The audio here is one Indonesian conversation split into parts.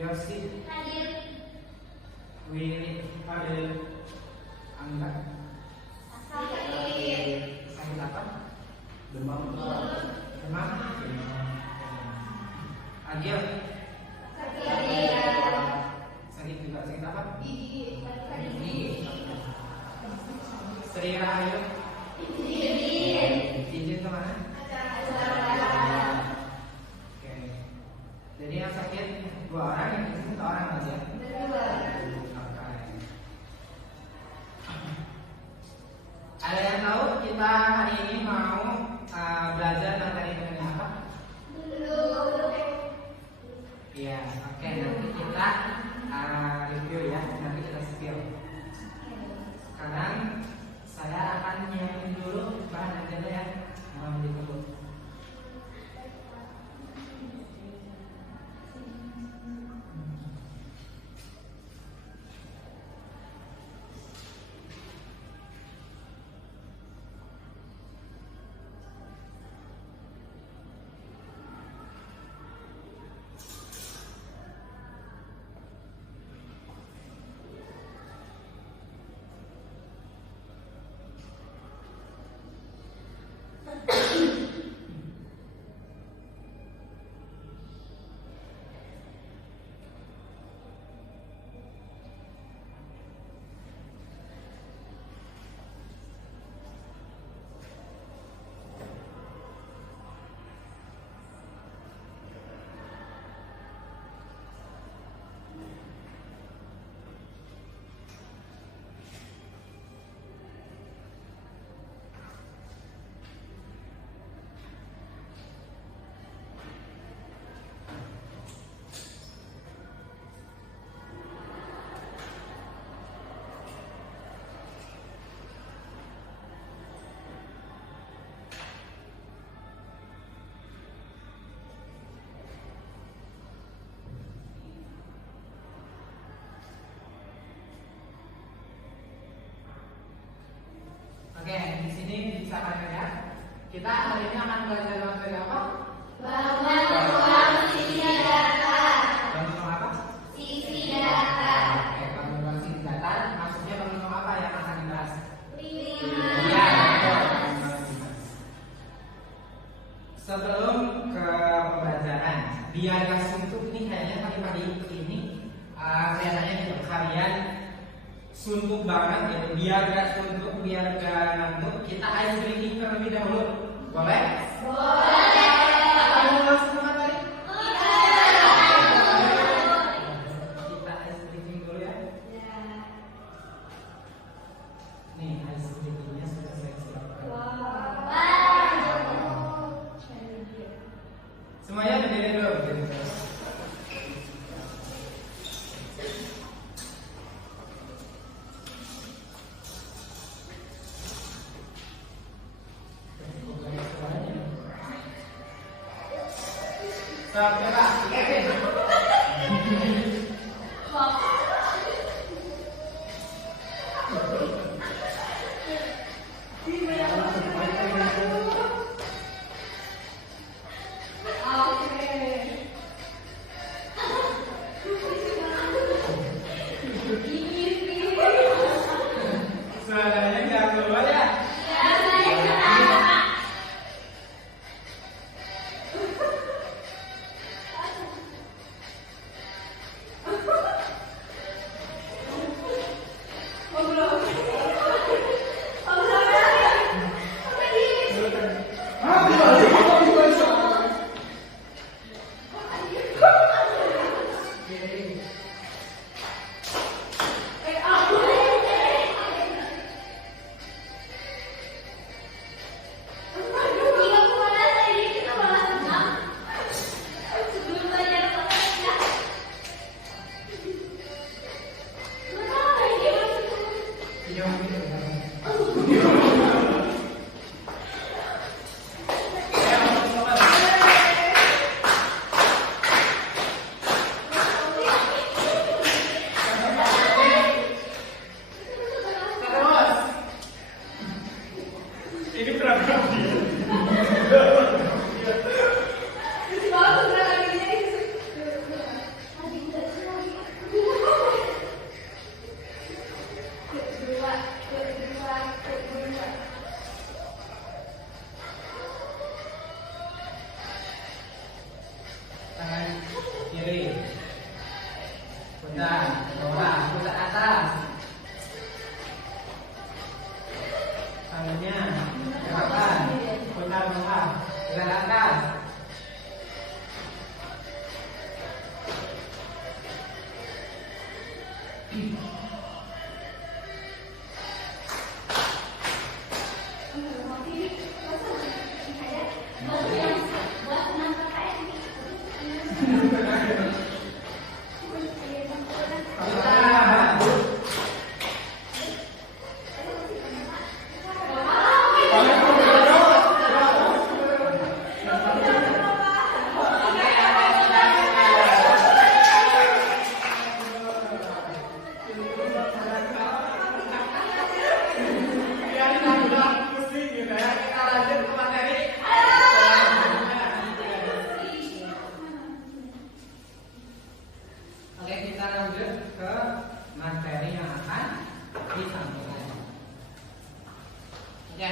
Yosi. Hadir. Willy. Hadir. Angga. Hadir. Sakit apa? Demam. Demam. Agil. Hadir. Sakit juga. Sakit apa? Gigi. Gigi. Sri Rahayu. Izin kemana? Oke. Jadi yang sakit 2 orang, yang izin 1 orang aja. Oke. Ada yang tahu kita hari ini mau belajar materi mengenai apa? Iya. Oke. Nanti kita review ya. Nanti kita spill. Sekarang saya akan nyiapin dulu bahan agenda ya. Ditunggu. Oke, di sini bisa kalian lihat. Kita hari ini akan belajar materi apa? Bangunan ruang sisi data. Bangunan apa? Sisi data. Oke, bangunan sisi data. Maksudnya bangunan apa yang akan dibahas? Iya. Sebelum ke pembelajaran, biar gak suntuk nih kayaknya pagi-pagi ini kelihatannya gitu kalian suntuk banget gitu. Biar gak suntuk, biar gak ngantuk, kita ice breaking terlebih dahulu. Boleh? Boleh. Kamu langsung ke materi? Kita ice breaking dulu ya. Nih ice breakingnya sudah saya siapkan. Semuanya berdiri dulu, berdiri dulu. Stop, coba, Kevin. Suaranya jangan keluar ya.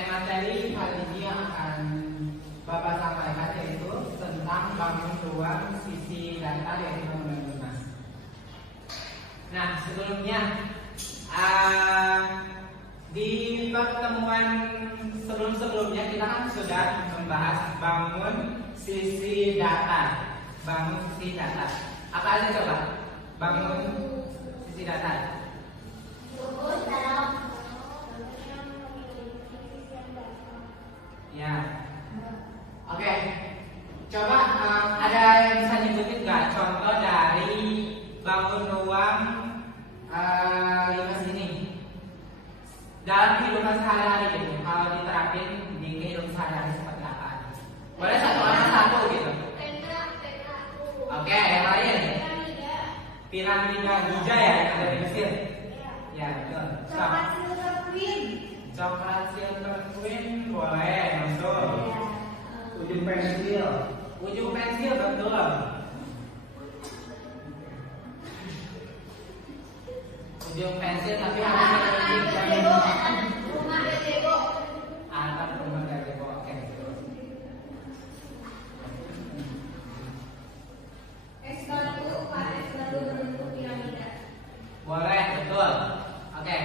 Materi kali ini yang akan Bapak sampaikan yaitu tentang bangun ruang sisi data dari bangunan Limas. Nah, sebelumnya di pertemuan sebelum-sebelumnya kita kan sudah membahas bangun sisi data. Bangun sisi data. Apa aja coba? Bangun sisi data. Ya, oke. Coba ada yang bisa nyebutin nggak contoh dari bangun ruang Limas ini dalam kehidupan sehari-hari gitu? Kalau diterapin di kehidupan sehari-hari seperti apa? Boleh satu orang satu gitu? Oke, yang lain? Piramida Giza ya yang ada di Mesir. Ya betul. Coklat silver queen boleh masuk. Ujung pensil betul. Ujung pensil tapi harus Rumah Bebo. atap rumah Bebo. Oke. Es batu berbentuk piramida. Boleh betul. Oke.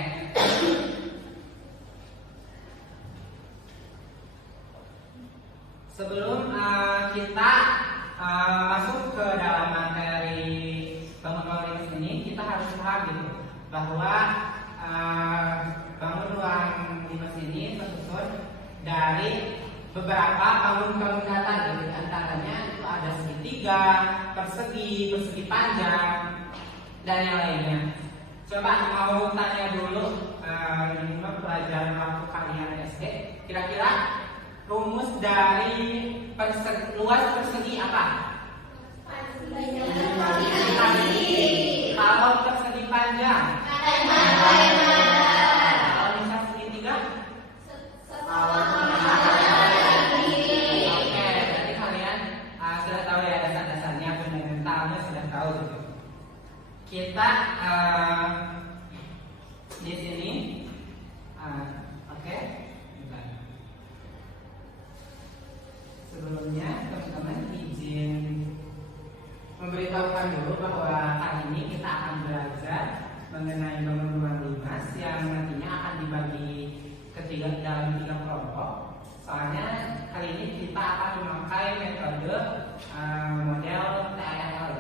Sebelum kita masuk ke dalam materi bangun ruang Limas ini, kita harus paham gitu bahwa bangun ruang Limas ini tersusun dari beberapa bangun data gitu. Antaranya itu ada segitiga, persegi panjang, dan yang lainnya. Coba mau tanya dulu minimal pelajaran waktu kalian SD, kira-kira rumus dari luas persegi apa? Kalau persegi panjang, kalau misal segitiga, oke, berarti kalian sudah tahu ya dasar-dasarnya, fundamentalnya sudah tahu gitu. Kita di sini, oke. Sebelumnya teman-teman izin memberitahukan dulu bahwa kali ini kita akan belajar mengenai bangun ruang Limas yang nantinya akan dibagi dalam 3 kelompok. Soalnya kali ini kita akan memakai metode model TRL.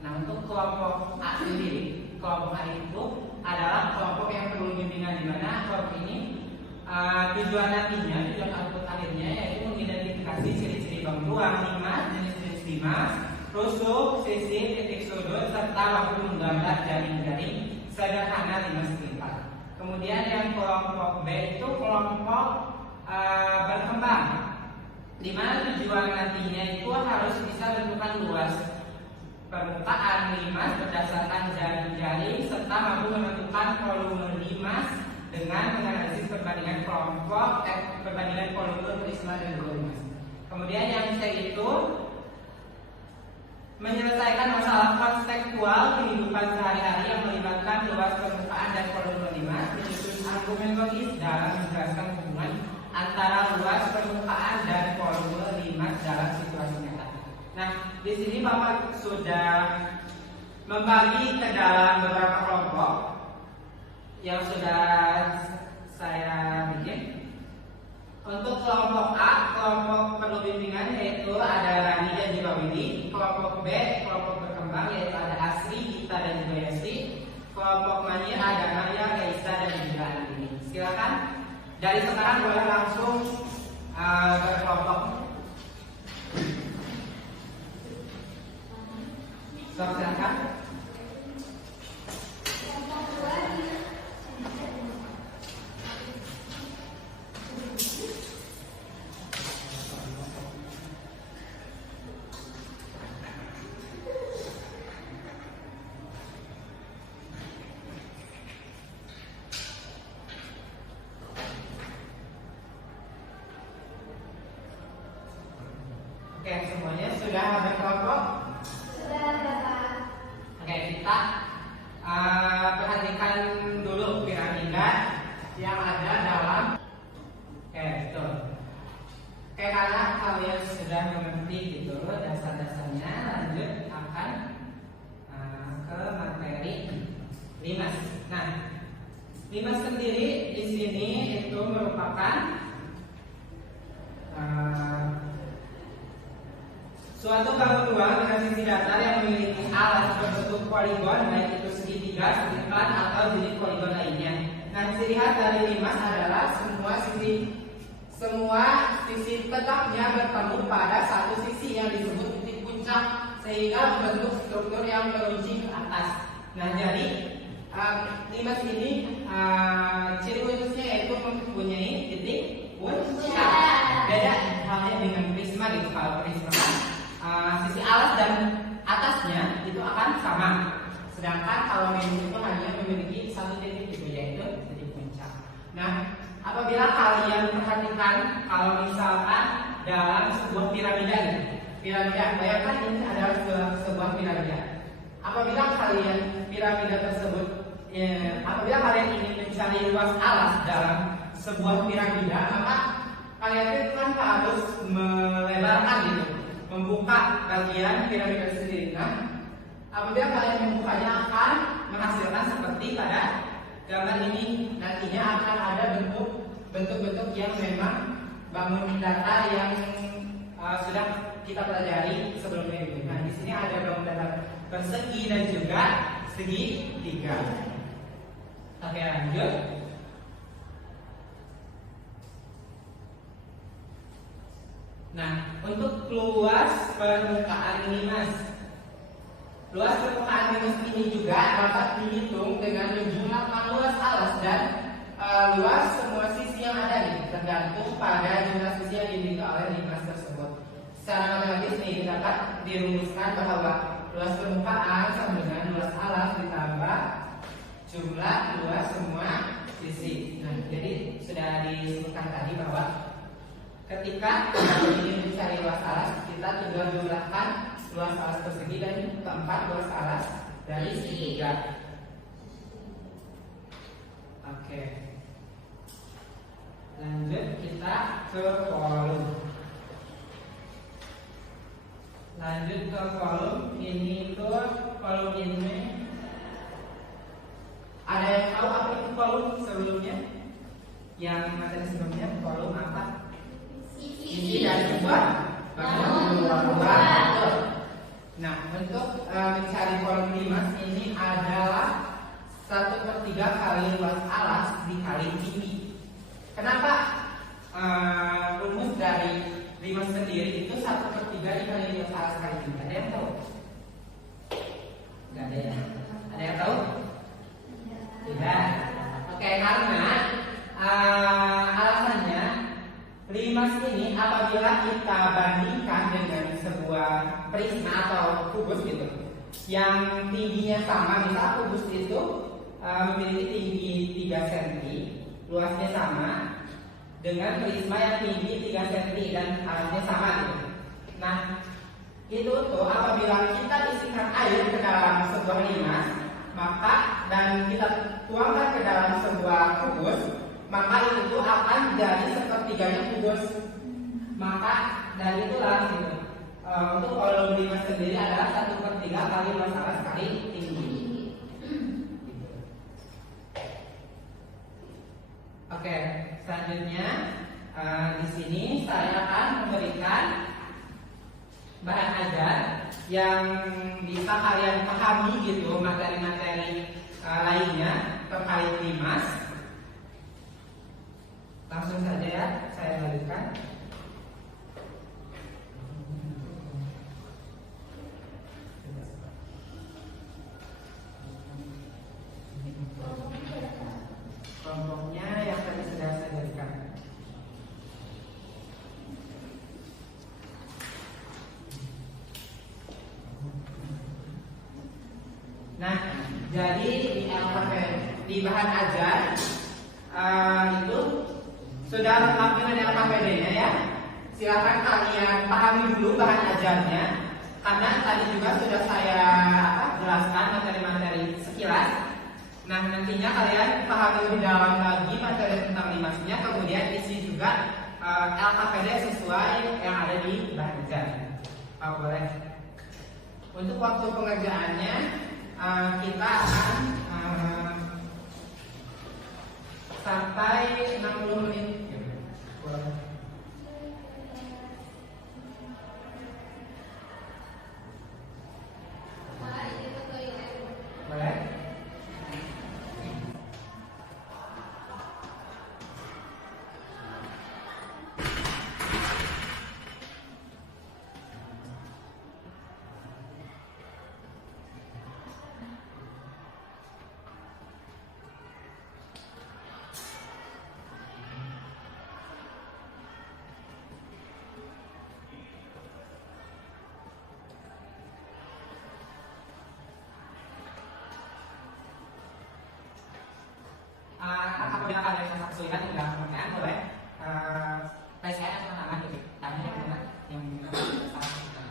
Nah, untuk kelompok A sendiri, kelompok A itu adalah kelompok yang perlu bimbingan, di mana kelompok ini tujuan output akhirnya yaitu mengidentifikasi ciri-ciri bangun ruang Limas, jenis-jenis Limas, rusuk, sisi, titik sudut, serta waktu menggambar jaring-jaring sederhana Limas sekitar. Kemudian yang kelompok B itu kelompok berkembang, di mana tujuan nantinya itu harus bisa menentukan luas permukaan Limas berdasarkan jaring-jaring serta mampu menentukan volume Limas dengan menganalisis perbandingan volume prisma dan Limas. Kemudian yang C itu menyelesaikan masalah konseptual kehidupan sehari-hari yang melibatkan luas permukaan dan volume Limas, menyusun argumen logis dalam menjelaskan hubungan antara luas permukaan dan volume Limas dalam situasi nyata. Nah, di sini Bapak sudah membagi ke dalam beberapa kelompok yang sudah saya bikin. Untuk kelompok A, kelompok perlu bimbingan yaitu ada Rani dan juga Widi. Kelompok B, kelompok berkembang yaitu ada Asri, Gita dan juga Yesi. Kelompok Dari sekarang boleh langsung berkelompok. Silakan. Oke, semuanya sudah berkelompok? Sudah, Bapak. Oke, kita perhatikan dulu piramida yang ada dalam. Oke, betul. Oke, karena kalian sudah mengerti gitu dasar-dasarnya, lanjut akan ke materi limas. Nah, limas sendiri di sini itu merupakan suatu bangunan dengan sisi datar yang memiliki alas berbentuk poligon, baik itu segitiga, segitiga atau jenis poligon lainnya. Nah, ciri khas dari limas adalah semua sisi tegaknya bertemu pada satu sisi yang disebut titik puncak, sehingga membentuk struktur yang meruncing ke atas. Nah, jadi limas ini ciri khususnya yaitu mempunyai titik puncak. Beda halnya dengan prisma gitu. Kalau prisma sisi alas dan atasnya itu akan sama. Sedangkan kalau limas itu hanya memiliki satu titik gitu, yaitu titik puncak. Nah, apabila kalian perhatikan kalau misalkan dalam sebuah piramida gitu, bayangkan ini adalah sebuah piramida. Apabila kalian ingin mencari luas alas dalam sebuah piramida, maka kalian itu kan harus melebarkan gitu, membuka bagian piramida sendiri. Nah, apabila kalian membukanya akan menghasilkan seperti pada gambar ini. Nantinya akan ada bentuk-bentuk yang memang bangun datar yang sudah kita pelajari sebelumnya ini. Nah, di sini ada bangun datar persegi dan juga segitiga. Oke, lanjut. Nah, untuk luas permukaan limas. Luas permukaan limas ini juga dapat dihitung dengan menjumlahkan luas alas dan luas semua sisi yang ada nih, tergantung pada jumlah sisi yang dimiliki oleh limas tersebut. Secara matematis nih dapat dirumuskan bahwa luas permukaan sama dengan luas alas ditambah jumlah luas semua sisi. Nah, jadi sudah disebutkan tadi bahwa ketika kita ingin mencari luas alas, kita tinggal jumlahkan luas alas persegi dan keempat luas alas dari segitiga. Oke. Lanjut kita ke kolom. Ini tuh kolom ini. Ada yang tahu apa itu kolom sebelumnya? Yang materi sebelumnya kolom apa? Sisi dan bangun. Nah, untuk mencari kolom limas ini adalah 1/3 kali luas alas dikali tinggi. Kenapa rumus dari limas sendiri itu 1/3 dikali luas alas kali tinggi? Ada yang tahu? Nggak ada ya? Ada yang tahu? Tidak. Oke, karena alasannya limas ini apabila kita bandingkan dengan sebuah prisma atau kubus gitu, yang tingginya sama, misal kubus itu memiliki tinggi 3 cm, luasnya sama dengan prisma yang tinggi 3 cm dan alasnya sama gitu. Nah, itu tuh apabila kita isikan air ke dalam sebuah limas, maka dan kita tuangkan ke dalam sebuah kubus, maka itu akan jadi sepertiganya kubus. Maka dari itulah gitu. Untuk kolom limas sendiri adalah 1/3 kali luas alas kali tinggi. Oke, selanjutnya di sini saya akan memberikan bahan ajar yang bisa kalian pahami gitu, materi-materi lainnya terkait limas. Langsung saja ya, saya lanjutkan. Kelompoknya yang tadi sudah saya berikan. Nah, jadi di bahan ajar itu sudah lengkap dengan LKPD-nya ya. Silakan kalian pahami dulu bahan ajarnya, karena tadi juga sudah saya jelaskan materi-materi sekilas. Nah, nantinya kalian pahami lebih dalam lagi materi tentang limasnya, kemudian isi juga LKPD sesuai yang ada di bahan ajar. Boleh. Untuk waktu pengerjaannya kita akan sampai 60 menit. Boleh? Apabila kalian merasa kesulitan dalam pengertian, boleh raise hand atau tangan gitu. Tanya yang mana yang salah kita.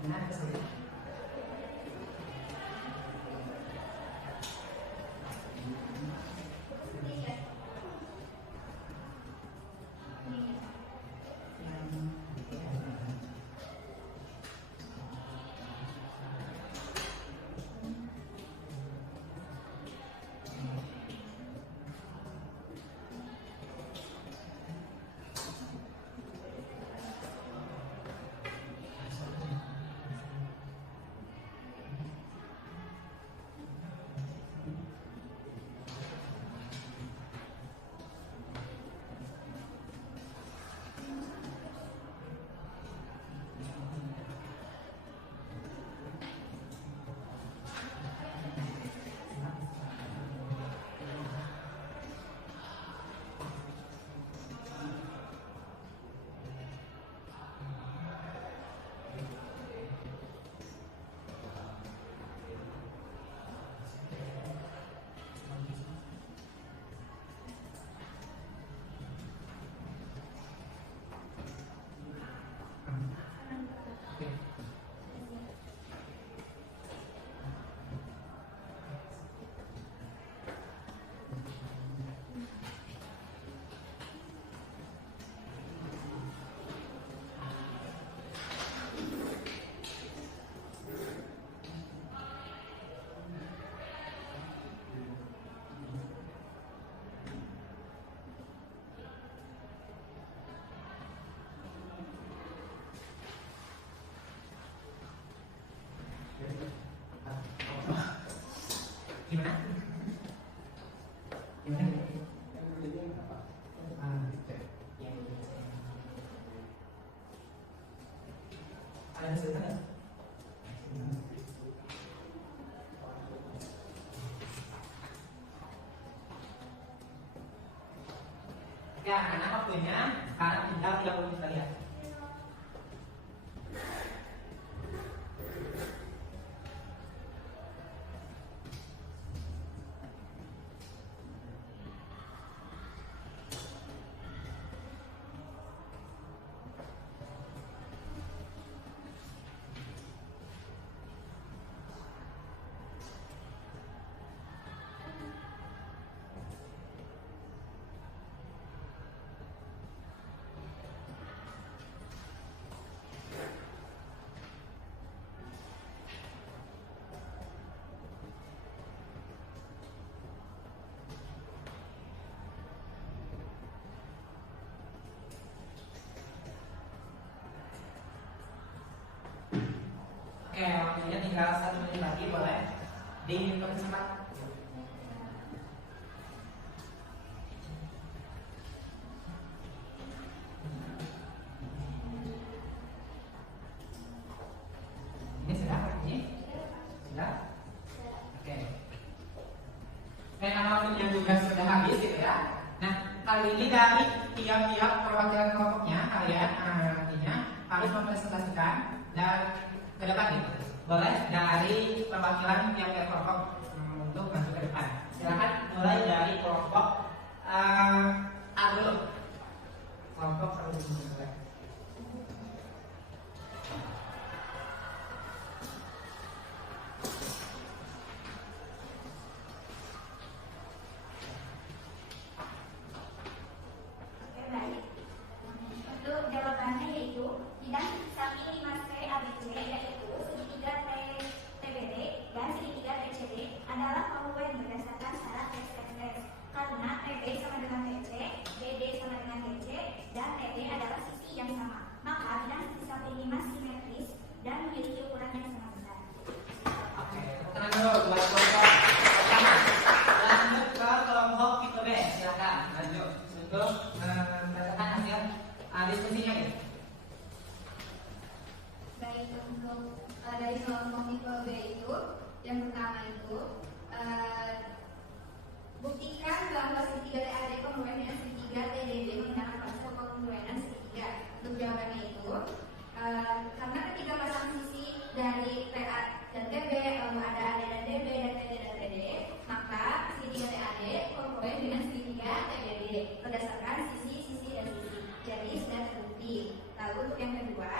Nah, kesulitan. Gimana? Gimana? Ada kesulitan? Ya, anak waktunya sekarang tinggal 30 menit lagi ya. Oke, waktunya tinggal 1 menit lagi, boleh dipercepat. Ini sudah? Ini sudah? Oke. Karena waktunya juga sudah habis gitu ya. Nah, kali ini dari tiap-tiap perwakilan kelompoknya kalian nantinya harus mempresentasikan dan ke depan nih. Boleh dari perwakilan tiap-tiap kelompok untuk masuk ke depan. Silakan mulai dari kelompok A dulu. Kelompok A dulu. Oke, baik. Untuk jawabannya yaitu bidang samping 5C ABC yaitu segitiga TBD dan segitiga TCD adalah kongruen berdasarkan syarat tes. Karena TB sama dengan TC, BD sama dengan TC, dan TD adalah sisi yang sama. Maka bidang sisi samping 5 simetris dan memiliki ukuran yang sama besar. Oke, tenang dulu buat kelompok pertama. Lanjut ke kelompok tipe B, silakan lanjut untuk katakan hasil diskusinya ya. Baik, untuk dari kelompok tipe B itu yang pertama itu buktikan bahwa segitiga TAD kongruen dengan segitiga TDB menggunakan konsep kongruenan segitiga. Untuk jawabannya itu karena ketika pasang sisi dari TA dan TB ada AD dan DB dan TD dan TD, maka segitiga TAD kongruen dengan segitiga TBD berdasarkan sisi dan sisi. Jadi sudah terbukti. Lalu untuk yang kedua,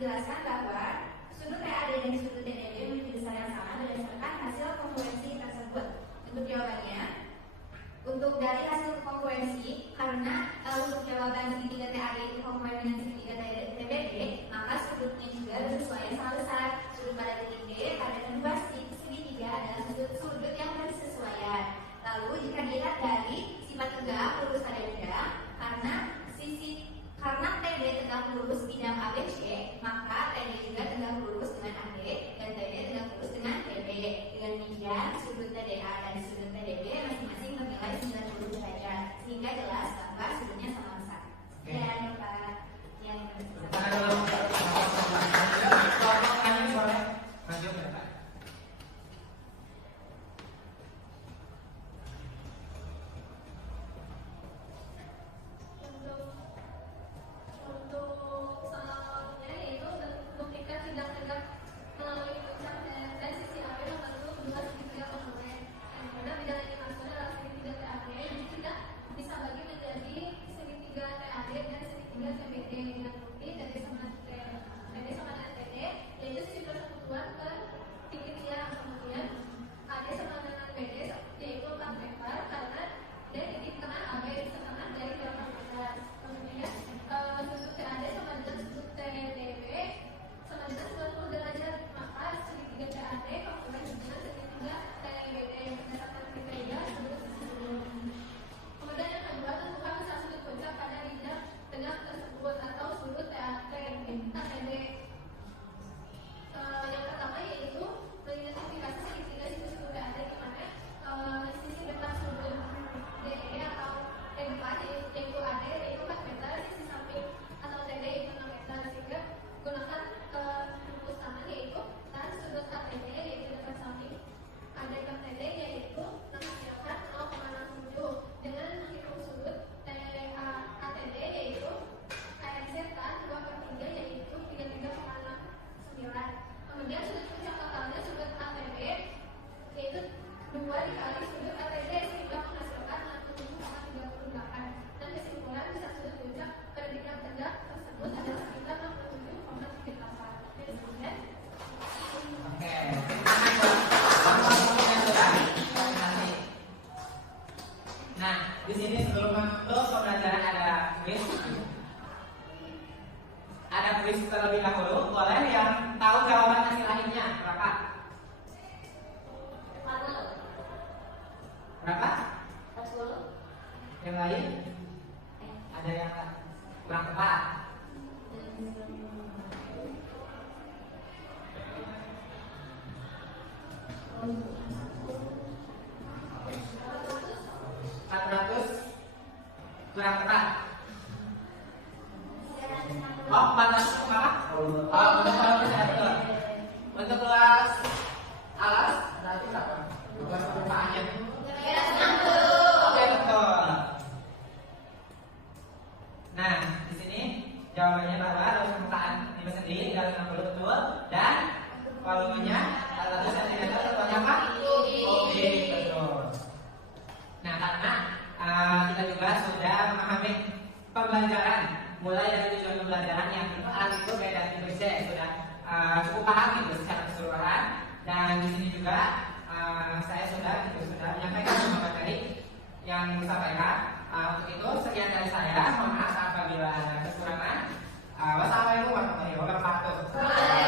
jelaskan bahwa sudut TAD dan sudut TDB memiliki besar yang sama berdasarkan hasil kongruensi tersebut. Untuk jawabannya, untuk dari hasil kongruensi, karena untuk jawaban segitiga TAD itu kongruen dengan segitiga TBD, maka sudutnya juga bersesuaian sama besar. Sudut pada titik D pada kedua segitiga adalah sudut yang bersesuaian. Lalu jika dilihat dari sifat tegak lurus pada bidang, karena TD tegak lurus bidang ABC, maka TD juga tegak lurus dengan AD dan TD tegak lurus dengan TB. Dengan demikian, sudut TDA dan sudut TDB masing-masing bernilai 90 derajat, sehingga jelas bahwa sudutnya sama besar. Dan Bapak. lain? Ada yang kurang tepat? Kurang tepat. Oh, batas apa? Oh, untuk kelas betul. Untuk kelas alas berarti berapa? Kelas permukaannya. Oke, betul. Nah, di sini jawabannya bahwa luas permukaan ini sendiri tinggal 60 betul dan volumenya 400 cm contohnya apa? Oke, betul. Nah, karena kita juga sudah memahami pembelajaran mulai dari tujuan pembelajaran yang alat itu kayak dari Indonesia sudah cukup paham gitu secara keseluruhan dan di sini juga saya sudah menyampaikan semua materi yang disampaikan. Untuk itu sekian dari saya, mohon maaf apabila ada kekurangan. Wassalamualaikum warahmatullahi wabarakatuh.